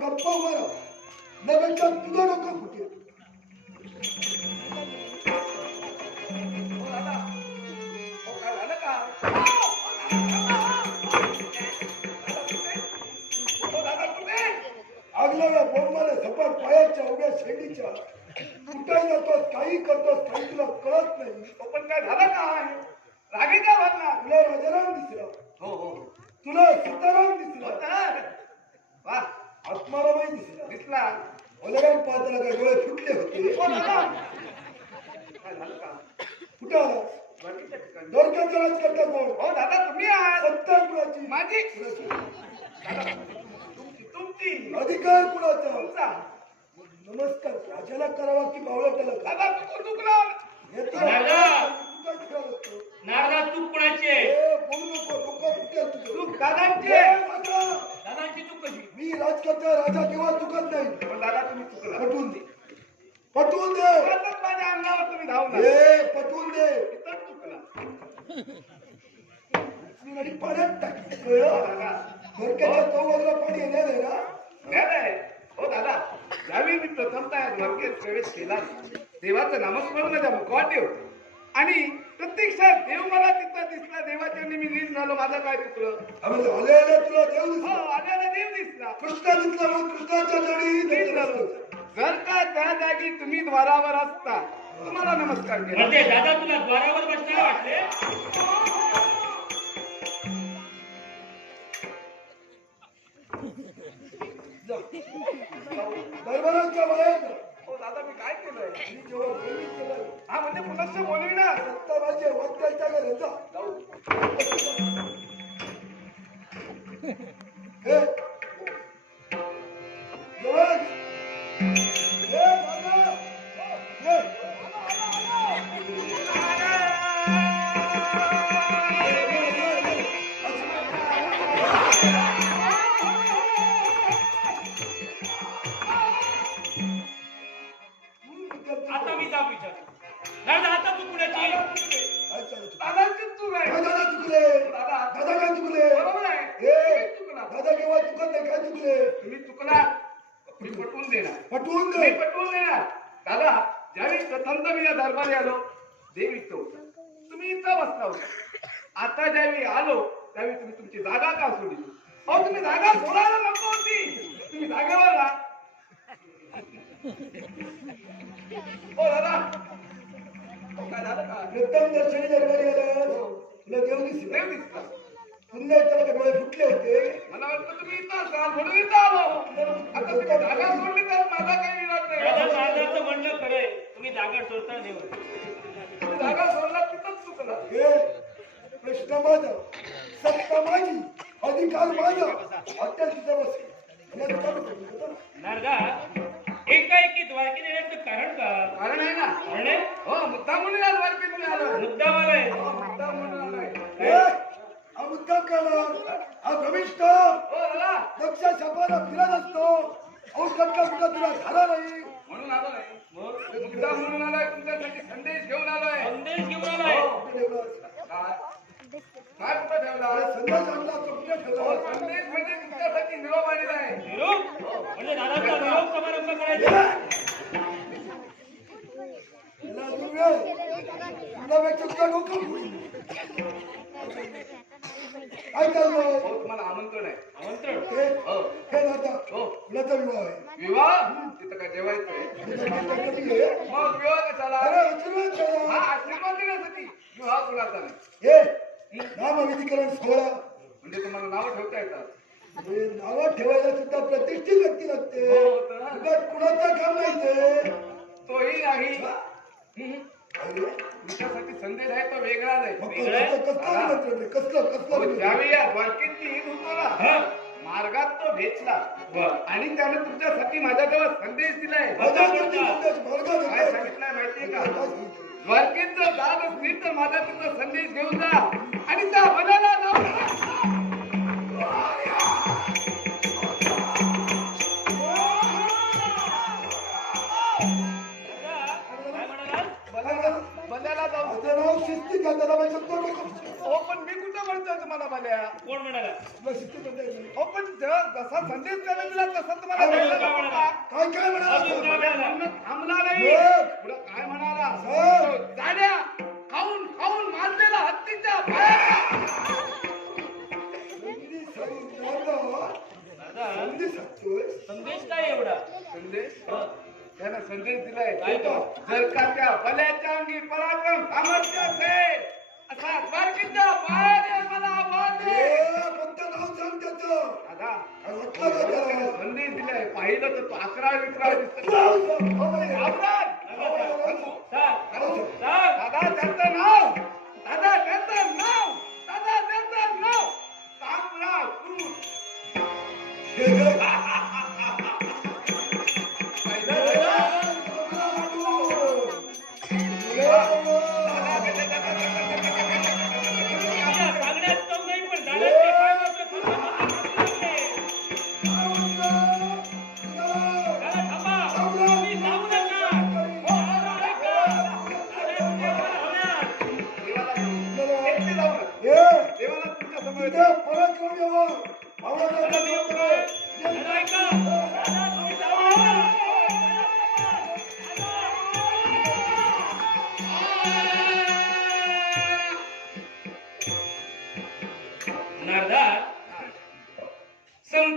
गप्पा राहा नव्याच्या तुझं डोकं फुटेल आगला बोंबाला सपाट पायाच्या उभ्या शेंडीच्या. कुठाही जातोस काही करतोस काही तुला कळत नाही. पण काय झालं काय रागी का भरला तुला राजाराम दिसला. हो हो तुला सीताराम दिसला. तर. वा. आत्मारामाई दिसला दिसला ओलेगाम पाहताना काय डोळे फुटले होते? काय झालं का? कुठं आला? राज करता कोण? हो दादा तुम्ही आहात. सत्ता कुणाची माझी? तुमची तुमची. अधिकार कुणाचा? तुमचा. नमस्कार. राजाला करावा की बावळटाला दादा तू चुकला नारदा तू कुणाची चूक दादांची दादांची चूक कशी? मी राजकारचा राजा केव्हा चुकत नाही. पण दादा तुम्ही चुकला. पटवून दे. पटवून दे. माझ्या अंगावर तुम्ही धावून आले. ए पटवून दे. चुकला. मी गाडी पाण्यात टाकली कळलं? दादा. डोरक्याच्या चौबाजूला पाणी येणार आहे ना? नाही नाही. हो दादा. मी प्रथमतः द्वारकेत प्रवेश केला. देवाचं नामस्मरण माझ्या मुखवात ठेव आणि प्रत्यक्षात देव मला तिथं दिसला देवाच्या मी लीन झालो माझं काय चुकलं आम्हाला आले आले तुला देव हो दिसला आल्याला देव दिसला. कृष्ण दिसला मग कृष्णाच्या जडी लीन झालो. जर का त्या जागी तुम्ही द्वारावर असता तुम्हाला नमस्कार केला. म्हणजे दादा तुला द्वारावर बसणार वाटले दरबाराच्या बाहेर जा. हो दादा मी काय मी जेव्हा केलं हा म्हणजे पुनश्च बोलविणार सत्ता माझी वाट्याच्या घरी जा. देणार पटवून पटवून देणार. दादा ज्यावेळी प्रथमदा मी या दरबारी आलो देवी इथं होता तुम्ही इथं बसला होता. आता ज्यावेळी आलो त्यावेळी तुम्ही तुमची जागा का सोडली? अहो तुम्ही जागा सोडायला नको होती. तुम्ही जागेवर ना हो दादा. हो, काय झालं प्रथम दर्शनी दरबारी आलं. हो. तुला देव दिसले. नाही दिसला. पुन्हा एकदा माझे डोळे फुटले होते. मला वाटतं तुम्ही इथं असाल म्हणून इथं आलो. आता तुम्ही जागा सोडली माझा काही विरोध दादा नाही दादाचं म्हणणं खरंय तुम्ही जागा सोडता तुम्ही जागा सोडला तिथंच चुकला. हे प्रश्न माझा. सत्ता माझी. अधिकार माझा. हत्या तिथं बसेल मला. नारदा एकाएकी द्वारकी देण्याचं कारण का? कारण आहे ना. कारण आहे, हो मुद्दा म्हणून आज वाटते मी आलो. मुद्दामाला आहे. हो, मुद्दा म्हणून हे, हा मुद्दा करणार हा हो दादा दक्षा शपाला फिरत असतो. कुठं तुला झाला नाही. म्हणून आलो नाही. मग मुद्दा म्हणून आलोय तुमच्यासाठी संदेश घेऊन आलोय. संदेश घेऊन आलाय. हो. कुठे ठेवला असता? काय काय कुठं ठेवला? अरे संदेश आणला तो कुठे ठेवला हो? संदेश म्हणजे तुमच्यासाठी निरोप आणला आहे. निरोप? म्हणजे दादाचा निरोप समारंभ करायचा. तुला अजून वेळ तुला व्यक्त तुला डोकं काय चाललंय हो तुम्हाला आमंत्रण आहे. आमंत्रण? हे हो. हे दादा हो. कुणाचा विवाह आहे. विवाह? तिथं काय जेवायचं आहे तुझ्या मागच्या कधी आहे? मग विवाह कशाला? अरे आशीर्वाद. हा आशीर्वाद देण्यासाठी. विवाह कुणाचा? नाही हे नामविधीकरण सोहळा. म्हणजे तुम्हाला नाव ठेवता येतात. हे नावं ठेवायला सुद्धा प्रतिष्ठित व्यक्ती लागते. हो, तर. उगाच कुणाचं काम नाही ते. तोही नाही. हम्म. अरे, तुमच्यासाठी संदेश आहे तो वेगळा नाही मग वेगळं आहे? कसलं कसलं निमंत्रण रे? कसलं कसलं हो, निमंत्रण? ज्यावेळी या द्वारकेची ईद होतो ना हा. मार्गात तो भेटला वा. आणि त्याने तुमच्यासाठी माझ्याजवळ संदेश दिलाय माझ्या प्रती संदेश काय येतोय. सांगितलंय माहितीये का? द्वारकेत जर जात असतील तर माझा तिथं संदेश घेऊन जा मी कुठं म्हणतोय तुम्हाला बल्या कोण म्हणाला. हो पण ज- जसा संदेश त्याला दिला तसा तुम्हाला काय द्यायला म्हणाला? नको का? काय काय अजून म्हणाला काय म्हणाला? म्हणणं थांबला नाही बघ. पुढं काय म्हणाला खाऊन खाऊन मारलेला हत्तीच्या संधी सांगून राहिलं. दादा संधी सांगतोय. संदेश काय एवढा संदेश हा. त्यानं संदेश दिलाय काय तो? जर का त्या बल्याच्या अंगी पराक्रम सामर्थ्य असेल पाहिलं तर तो अकरा विकरा. हो, दादा त्याचं नाव. दादा त्याचं नाव. दादा त्याचं नाव. तांबडा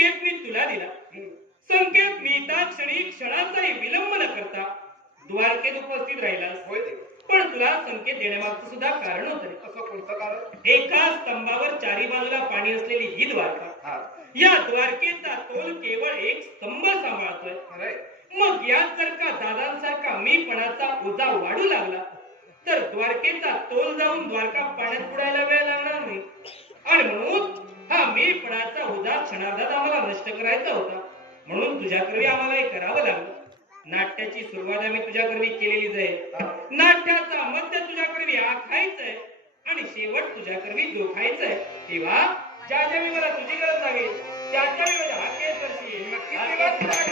संकेत मी तुला दिला. संकेत मी त्या क्षणी क्षणाचाही विलंब न करता द्वारकेत उपस्थित देव. पण तुला संकेत देण्यामागचं सुद्धा कारण होतं. असं कोणतं कारण? एका स्तंभावर चारी बाजूला पाणी असलेली ही द्वारका. या द्वारकेचा तोल केवळ एक स्तंभ सांभाळतोय. मग यात जर का दादांसारखा मीपणाचा ओझा वाढू लागला तर द्वारकेचा तोल जाऊन द्वारका पाण्यात बुडायला वेळ लागणार नाही. आणि म्हणून हा मी पणाचा ओझा क्षणार्धात आम्हाला नष्ट करायचा होता. म्हणून तुझ्याकरवी आम्हाला हे करावं लागलं. नाट्याची सुरुवात आम्ही तुझ्याकरवी केलेलीच आहे. नाट्याचा मध्य तुझ्याकरवी आखायचंय आणि शेवट तुझ्याकरवी जोखायचंय तेव्हा ज्या ज्या मी मला तुझी गरज लागेल त्या त्या वेळेला हा केस करशील